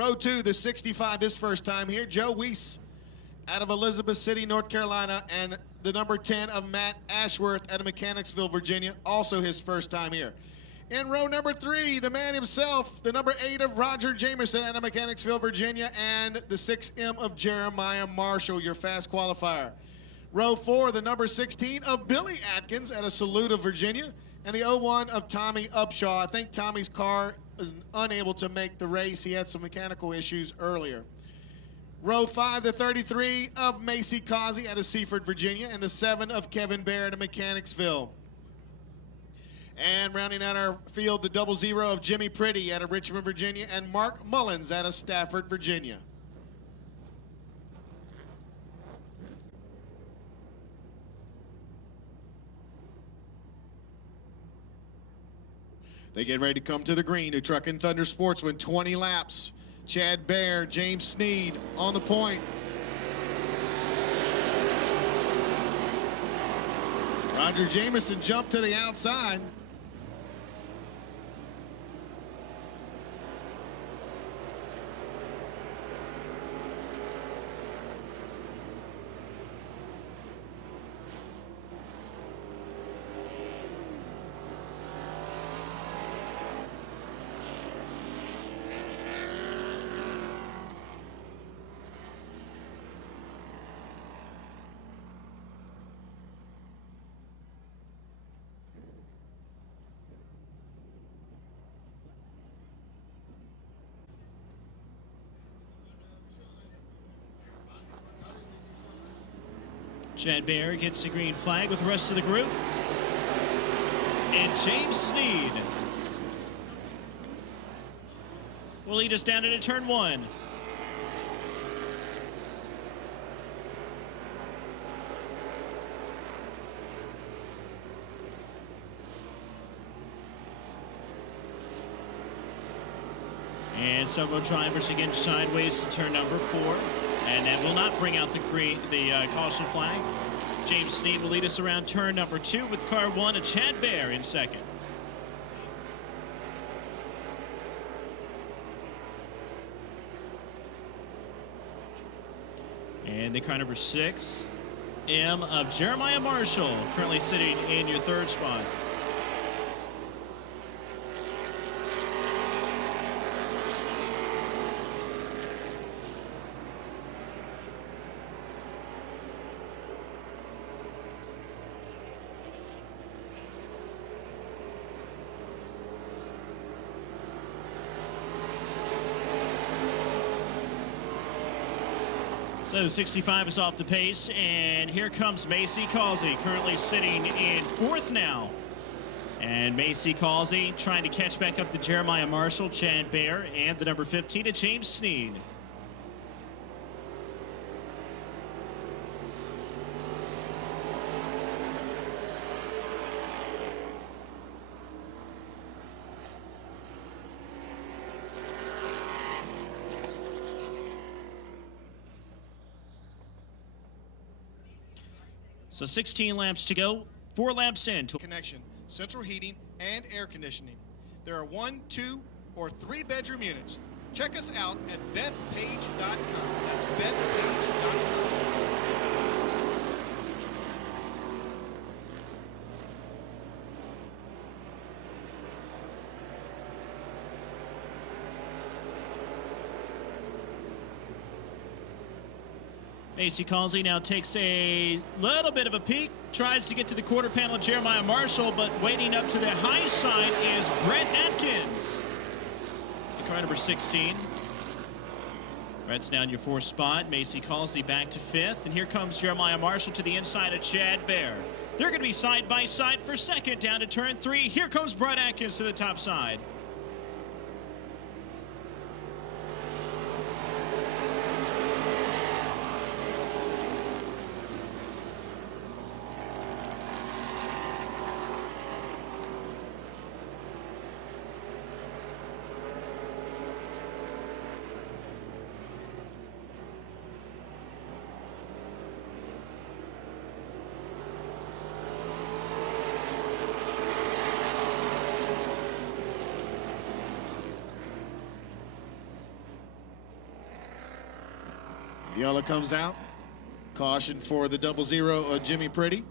Row 2, the 65, his first time here. Joe Weiss out of Elizabeth City, North Carolina, and the number 10 of Matt Ashworth out of Mechanicsville, Virginia, also his first time here. In row number 3, the man himself, the number 8 of Roger Jamerson out of Mechanicsville, Virginia, and the 6M of Jeremiah Marshall, your fast qualifier. Row 4, the number 16 of Billy Atkins out of Saluda, Virginia, and the 01 of Tommy Upshaw. I think Tommy's car is unable to make the race. He had some mechanical issues earlier. Row 5, the 33 of Macy Causey out of Seaford, Virginia, and the 7 of Kevin Barrett of Mechanicsville. And rounding out our field, the 00 of Jimmy Pretty out of Richmond, Virginia, and Mark Mullins out of Stafford, Virginia. They get ready to come to the green. New Truck and Thunder Sportsman, 20 laps. Chad Bear, James Sneed on the point. Roger Jamerson jumped to the outside. Chad Bear gets the green flag with the rest of the group. And James Sneed will lead us down into turn 1. And several drivers again sideways to turn number 4. And that will not bring out the caution flag. James Sneed will lead us around turn number 2 with car 1 and Chad Bear in second. And the car number 6, M of Jeremiah Marshall, currently sitting in your third spot. So 65 is off the pace, and here comes Macy Causey, currently sitting in 4th now. And Macy Causey trying to catch back up to Jeremiah Marshall, Chad Bear, and the number 15 to James Sneed. So 16 laps to go, 4 laps in. Connection, central heating, and air conditioning. There are 1, 2, or 3 bedroom units. Check us out at bethpage.com. That's bethpage.com. Macy Causey now takes a little bit of a peek, tries to get to the quarter panel of Jeremiah Marshall, but waiting up to the high side is Brett Atkins. The car number 16. Brett's now in your 4th spot. Macy Causey back to 5th. And here comes Jeremiah Marshall to the inside of Chad Bear. They're going to be side by side for 2nd down to turn 3. Here comes Brett Atkins to the top side. Yellow comes out. Caution for the 00 of Jimmy Pretty.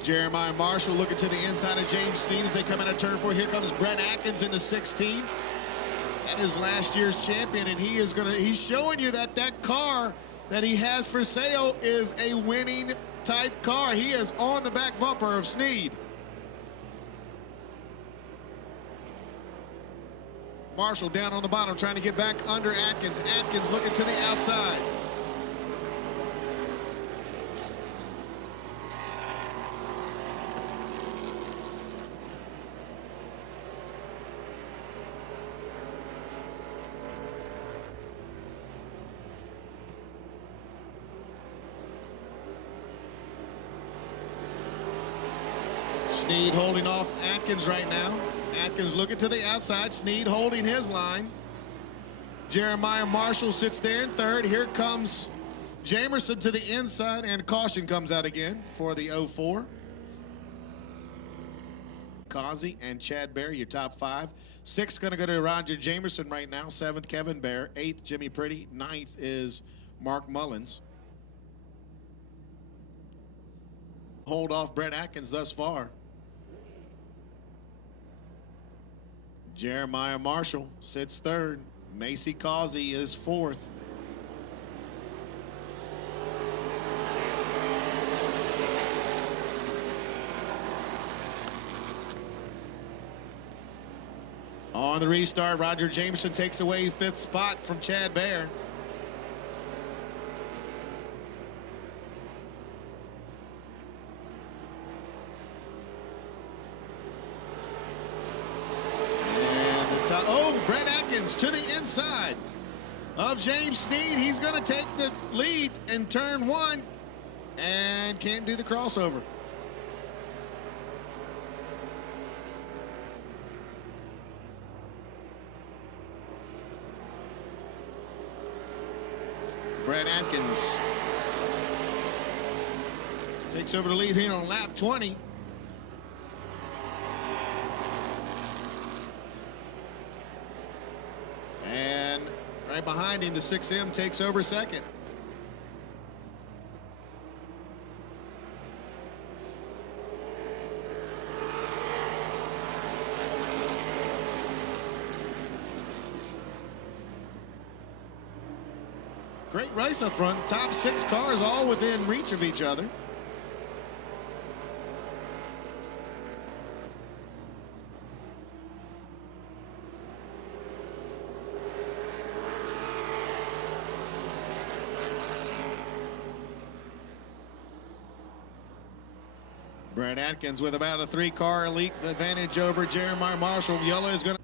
Jeremiah Marshall looking to the inside of James Snead as they come out of turn 4. Here comes Brett Atkins in the 16. That is last year's champion, and he's showing you that that car that he has for sale is a winning type car. He is on the back bumper of Snead. Marshall down on the bottom trying to get back under Atkins. Atkins looking to the outside. Snead holding off Atkins right now. Atkins looking to the outside. Snead holding his line. Jeremiah Marshall sits there in third. Here comes Jamerson to the inside, and caution comes out again for the 04. Causey and Chad Bear, your top 5. 6th going to go to Roger Jamerson right now. 7th, Kevin Bear. 8th, Jimmy Pretty. 9th is Mark Mullins. Hold off Brett Atkins thus far. Jeremiah Marshall sits 3rd. Macy Causey is 4th. On the restart, Roger Jameson takes away 5th spot from Chad Bear. Oh, Brett Atkins to the inside of James Snead. He's going to take the lead in turn 1 and can't do the crossover. Brett Atkins takes over the lead here on lap 20. And right behind him, the 6M takes over second. Great race up front. Top 6 cars all within reach of each other. Brett Atkins with about a 3-car lead advantage over Jeremiah Marshall. Yellow is going to.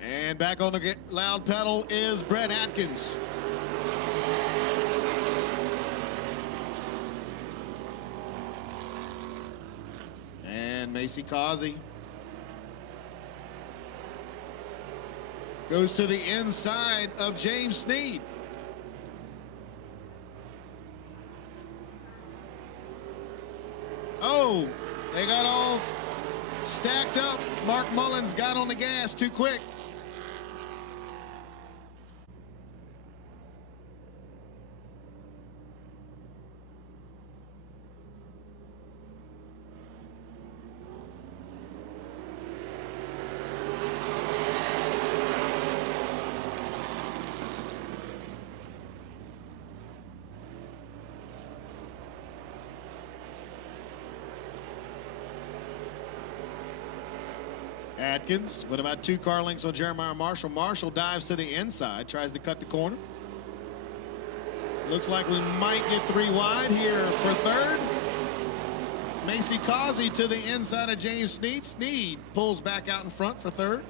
And back on the loud pedal is Brett Atkins. And Macy Causey goes to the inside of James Snead. Oh, they got all stacked up. Mark Mullins got on the gas too quick. Atkins with about 2-car lengths on Jeremiah Marshall. Marshall dives to the inside, tries to cut the corner. Looks like we might get 3 wide here for third. Macy Causey to the inside of James Sneed. Sneed pulls back out in front for third.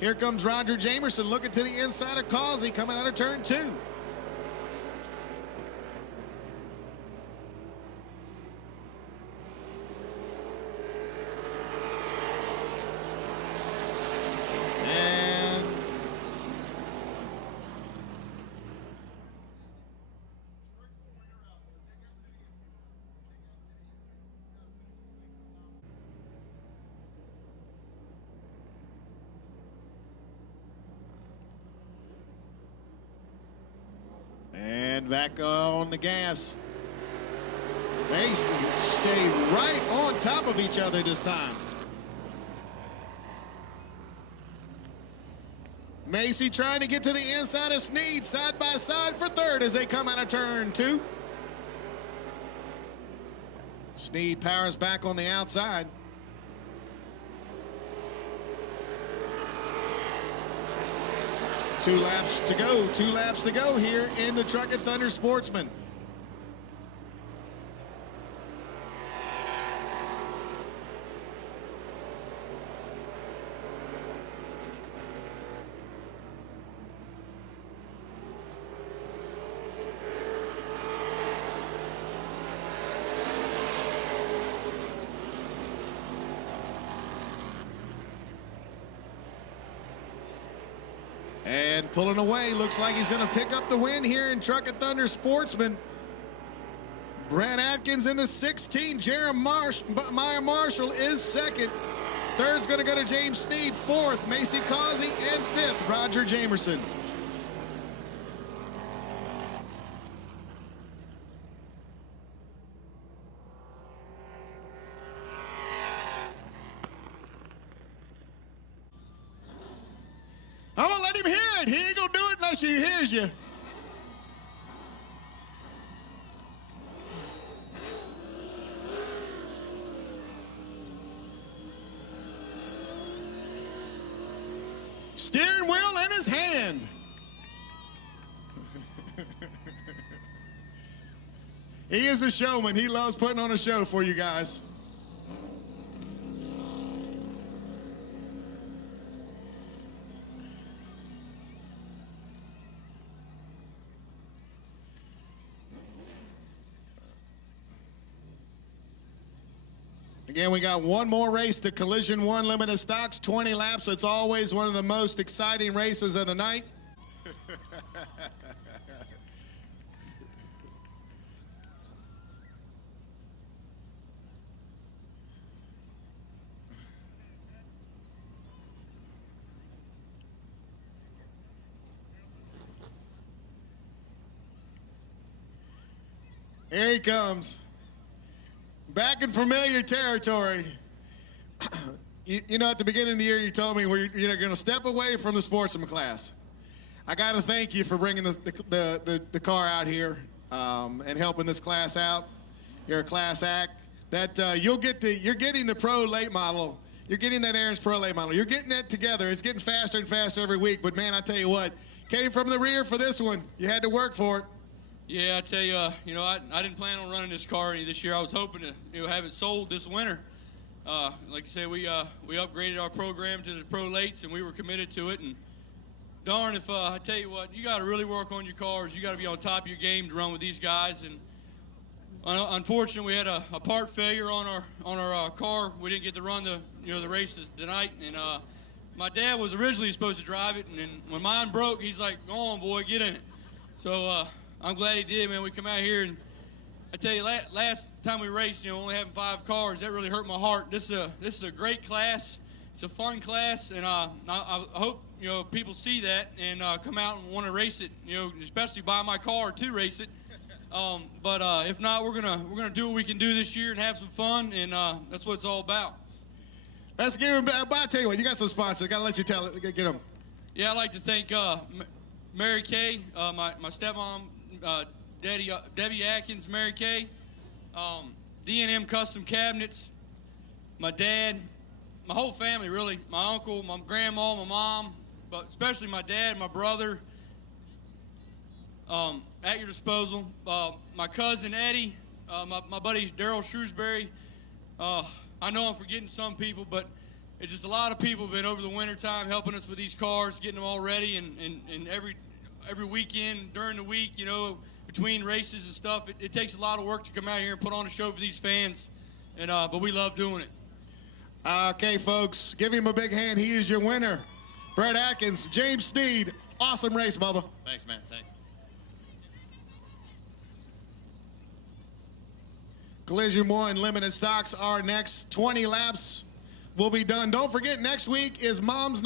Here comes Roger Jamerson looking to the inside of Causey coming out of turn 2. And back on the gas. They stay right on top of each other this time. Macy trying to get to the inside of Sneed, side by side for third as they come out of turn 2. Sneed powers back on the outside. Two laps to go here in the Truck and Thunder Sportsman. And pulling away, looks like he's going to pick up the win here in Truck and Thunder Sportsman. Brent Atkins in the 16. Jeremiah Marshall is second. Third's going to go to James Sneed. Fourth, Macy Causey. And fifth, Roger Jamerson. I'm gonna let him hear it. He ain't gonna do it unless he hears you. Steering wheel in his hand. He is a showman. He loves putting on a show for you guys. Again, we got one more race, the Collision 1 Limited Stocks, 20 laps. It's always one of the most exciting races of the night. Here he comes. Back in familiar territory. You know, at the beginning of the year, you told me you're going to step away from the sportsman class. I got to thank you for bringing the car out here and helping this class out. You're a class act. That you're getting the pro late model. You're getting that Aaron's Pro late model. You're getting that together. It's getting faster and faster every week. But man, I tell you what, came from the rear for this one. You had to work for it. Yeah, I tell you, I didn't plan on running this car any this year. I was hoping to, have it sold this winter. Like I said, we upgraded our program to the pro lates, and we were committed to it. And darn, if I tell you what, you got to really work on your cars. You got to be on top of your game to run with these guys. And unfortunately, we had a part failure on our car. We didn't get to run the races tonight. And my dad was originally supposed to drive it, and then when mine broke, he's like, "Go on, boy, get in it." So. I'm glad he did, man. We come out here, and I tell you, last time we raced, only having 5 cars, that really hurt my heart. This is a great class. It's a fun class, and I hope people see that and come out and want to race it. Especially buy my car to race it. But if not, we're gonna do what we can do this year and have some fun, and that's what it's all about. Let's give him. But I tell you what, you got some sponsors. Got to let you get them. Yeah, I'd like to thank Mary Kay, my stepmom. Debbie Atkins, Mary Kay, D&M Custom Cabinets, my dad, my whole family, really. My uncle, my grandma, my mom, but especially my dad, my brother, at your disposal. My cousin Eddie, my buddy Daryl Shrewsbury. I know I'm forgetting some people, but it's just a lot of people have been over the winter time helping us with these cars, getting them all ready, and every weekend during the week, you know, between races and stuff, it takes a lot of work to come out here and put on a show for these fans, and but we love doing it. Okay, folks, give him a big hand. He is your winner. Brett Atkins, James Sneed. Awesome race, Bubba. Thanks, man. Thanks. Collision 1 limited stocks are next. 20 laps will be done. Don't forget, next week is Mom's Night.